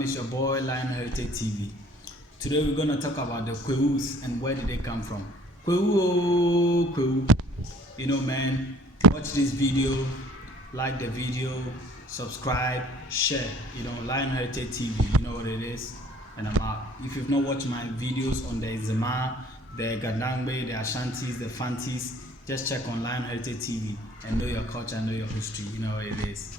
welcome. It's your boy Lion Heritage TV. Today we're gonna talk about the Kwahus and where did they come from. Kwahu, Kwahu. You know, man. Watch this video, like the video, subscribe, share. You know, Lion Heritage TV. You know what it is, and I'm out. If you've not watched my videos on the Zema, the Gadangbe, the Ashantis, the Fantis, just check on Lion Heritage TV and know your culture, know your history. You know what it is.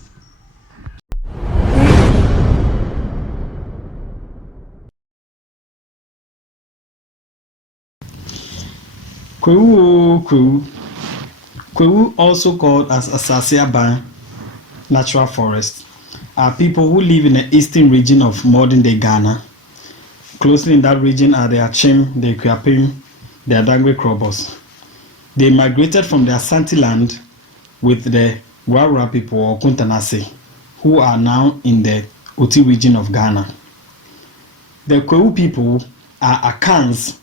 Kwahu, also called as Asasiaban natural forest, are people who live in the eastern region of modern-day Ghana. Closely in that region are the Achim, the Kwapim, the Adangbe Krobos. They migrated from the Asante land with the Wara people or Kuntanase, who are now in the Oti region of Ghana. The Kwahu people are Akans,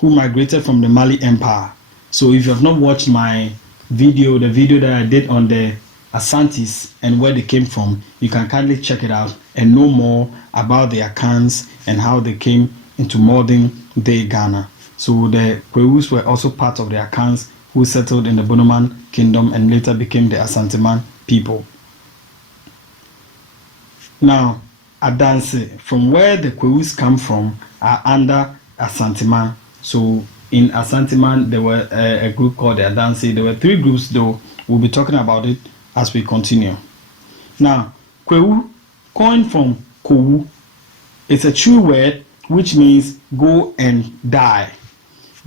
who migrated from the Mali Empire. So if you have not watched my video, the video that I did on the Asantis and where they came from, you can kindly check it out and know more about the Akans and how they came into modern day Ghana. So the Kwahus were also part of the Akans who settled in the Bonoman kingdom and later became the Asanteman people. Now, Adanse, from where the Kwahus come from, are under Asanteman. So in Asanteman, there were a group called the Adanse. There were three groups, though. We'll be talking about it as we continue. Now, Kwahu, coined from Kwahu, it's a true word which means go and die.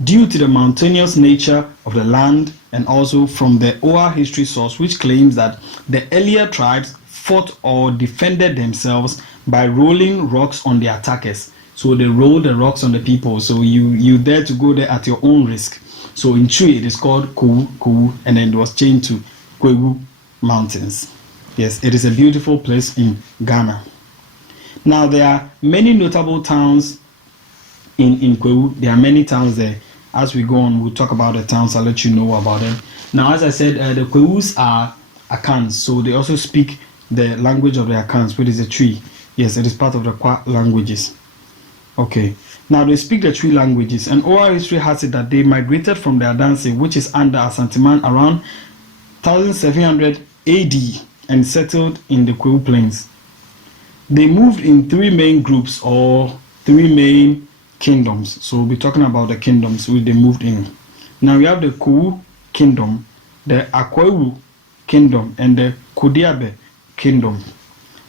Due to the mountainous nature of the land and also from the oral history source which claims that the earlier tribes fought or defended themselves by rolling rocks on the attackers. So they roll the rocks on the people. So you dare to go there at your own risk. So in Twi it is called Kwahu, and then it was changed to Kwahu Mountains. Yes, it is a beautiful place in Ghana. Now there are many notable towns in Kwahu. There are many towns there. As we go on, we'll talk about the towns. I'll let you know about them. Now, as I said, the Kwahus are Akans, so they also speak the language of the Akans, which is a Twi. Yes, it is part of the Kwa languages. Okay, now they speak the three languages, and oral history has it that they migrated from the Adanse, which is under Asanteman, around 1700 AD and settled in the Kwahu Plains. They moved in three main groups or three main kingdoms. So we'll be talking about the kingdoms which they moved in. Now we have the Kwahu kingdom, the Akwahu kingdom, and the Kodiabe kingdom.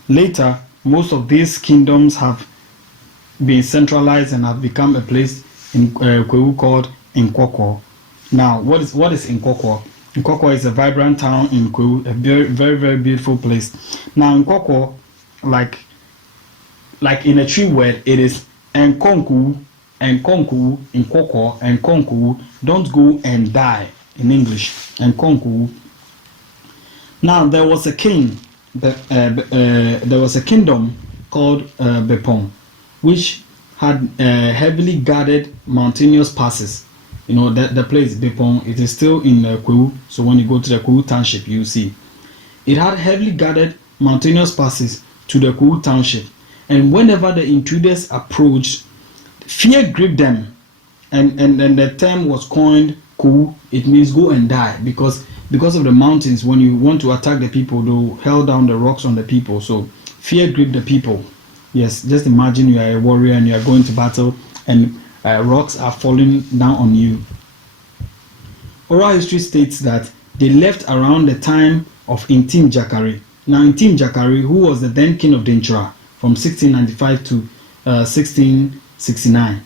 Later, most of these kingdoms have been centralized and have become a place in Kwahu called Nkwakwa. Now, what is Nkwakwa? Nkwakwa is a vibrant town in Kwahu, a very, very, very beautiful place. Now, Nkwakwa, like in a tree word, it is Nkonku, Nkonku, Nkwakwa, Nkonku. Don't go and die in English. Nkonku. Now, there was a king, there was a kingdom called Bepong, which had heavily guarded mountainous passes. You know, the place Bepong, it is still in Kwahu. So when you go to the Kwahu township, you see it had heavily guarded mountainous passes to the Kwahu township. And whenever the intruders approached, fear gripped them. And the term was coined Kwahu. It means go and die, because of the mountains. When you want to attack the people, they'll held down the rocks on the people. So fear gripped the people. Yes, just imagine you are a warrior and you are going to battle and rocks are falling down on you. Oral history states that they left around the time of Intim Jakari. Now Intim Jakari, who was the then king of Dinchra from 1695 to 1669,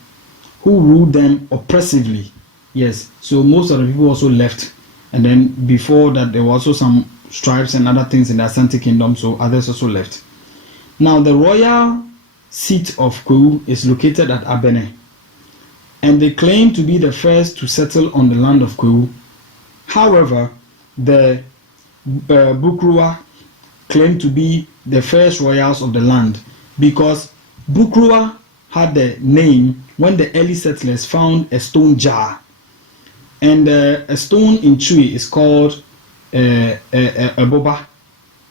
who ruled them oppressively. Yes, so most of the people also left. And then before that, there were also some stripes and other things in the Asante kingdom, so others also left. Now, the royal seat of Kwahu is located at Abene, and they claim to be the first to settle on the land of Kwahu. However, the Bukrua claim to be the first royals of the land, because Bukrua had the name when the early settlers found a stone jar, and a stone in Twi is called a boba,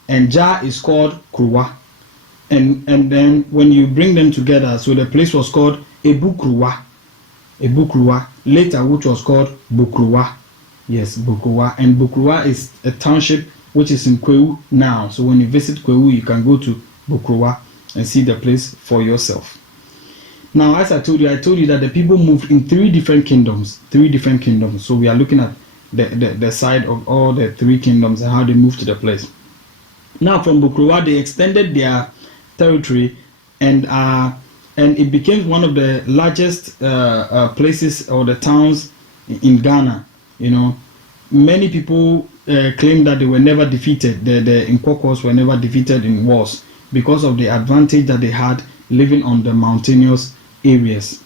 and jar is called Kruwa. and then when you bring them together, so the place was called Ebukruwa. Ebukruwa. Later, which was called Bukruwa. Yes, Bukruwa. And Bukruwa is a township which is in Kwahu now. So when you visit Kwahu, you can go to Bukruwa and see the place for yourself. Now, as I told you that the people moved in three different kingdoms. So we are looking at the side of all the three kingdoms and how they moved to the place. Now, from Bukruwa, they extended their territory, and it became one of the largest places or the towns in Ghana. You know, many people claim that they were never defeated. The Kwahus were never defeated in wars because of the advantage that they had living on the mountainous areas.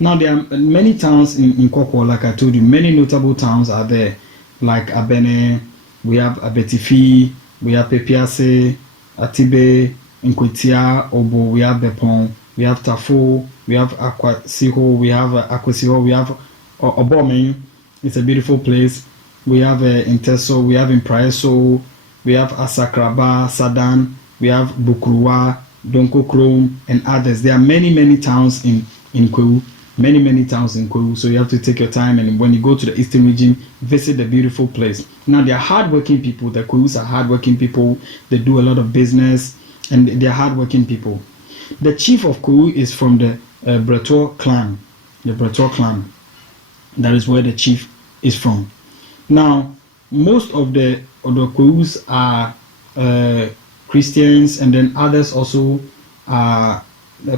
Now, there are many towns in Kwahu, like I told you. Many notable towns are there, like Abene, we have Abetifi, we have Pepiase, Atibe, Nkwetia, Obo, we have Bepon, we have Tafo, we have Akwasiho, we have Akwasiho, we have Obomen. It's a beautiful place. We have Inteso, we have Impraeso, we have Asakraba, Sadan, we have Bukruwa, Donkokrom, and others. There are many towns in Kwahu. Many towns in Kwahu. So you have to take your time, and when you go to the eastern region, visit the beautiful place. Now, they are hardworking people. The Kwahus are hardworking people. They do a lot of business, and they are hardworking people. The chief of Kwahu is from the Bretor clan. The Bretor clan. That is where the chief is from. Now, most of the Kwahus are Christians, and then others also are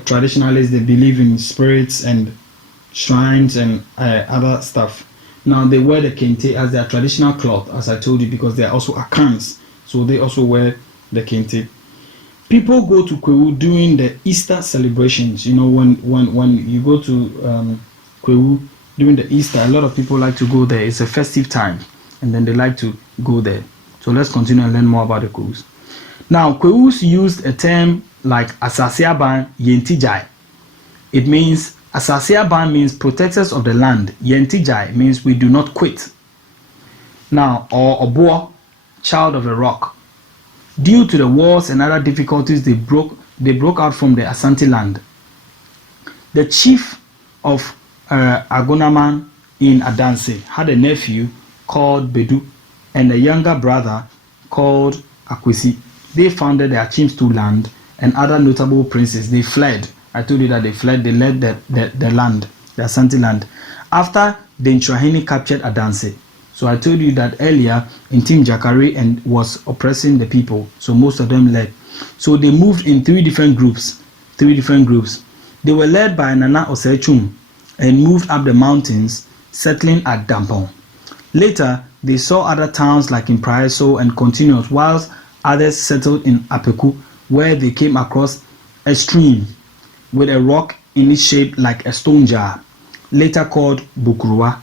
traditionalists. They believe in spirits and shrines and other stuff. Now, they wear the kente as their traditional cloth, as I told you, because they are also Akans, so they also wear the kente. People go to Kwahu during the Easter celebrations. You know, when you go to Kwahu during the Easter, a lot of people like to go there. It's a festive time, and then they like to go there. So let's continue and learn more about the Kwahus. Now, Kwahus used a term like Asasiaban Yentijai. It means, Asasiaban means protectors of the land. Yentijai means we do not quit. Now, or Obo, child of the rock. Due to the wars and other difficulties, they broke out from the Asante land. The chief of Agonaman in Adanse had a nephew called Bedu and a younger brother called Akwesi. They founded the Achimstu land, and other notable princes. They fled. I told you that they fled. They led the land, the Asante land, after the Ntrahini captured Adanse. So I told you that earlier, in Team Jakari and was oppressing the people. So most of them led. So they moved in three different groups. They were led by Nana Osechum and moved up the mountains, settling at Dampon. Later, they saw other towns like Impraeso and Continuous, whilst others settled in Apeku, where they came across a stream with a rock in its shape like a stone jar, later called Bukruwa.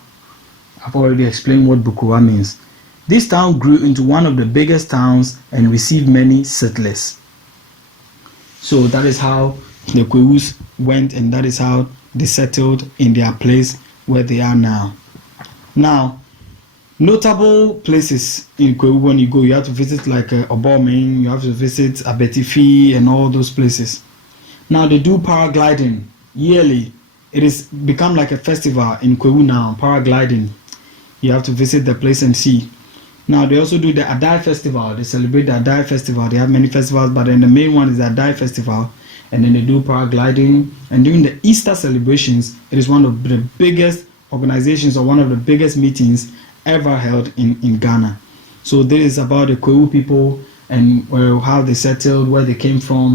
I've already explained what Bukruwa means. This town grew into one of the biggest towns and received many settlers. So that is how the Kwahus went, and that is how they settled in their place where they are now. Now, notable places in Kwahu, when you go, you have to visit like Obomen, you have to visit Abetifi and all those places. Now, they do paragliding yearly. It has become like a festival in Kwahu now, paragliding. You have to visit the place and see. Now, they also do the Adai festival. They celebrate the Adai festival. They have many festivals, but then the main one is the Adai festival. And then they do paragliding. And during the Easter celebrations, it is one of the biggest organizations or one of the biggest meetings ever held in Ghana. So this is about the Kwahu people and how they settled, where they came from.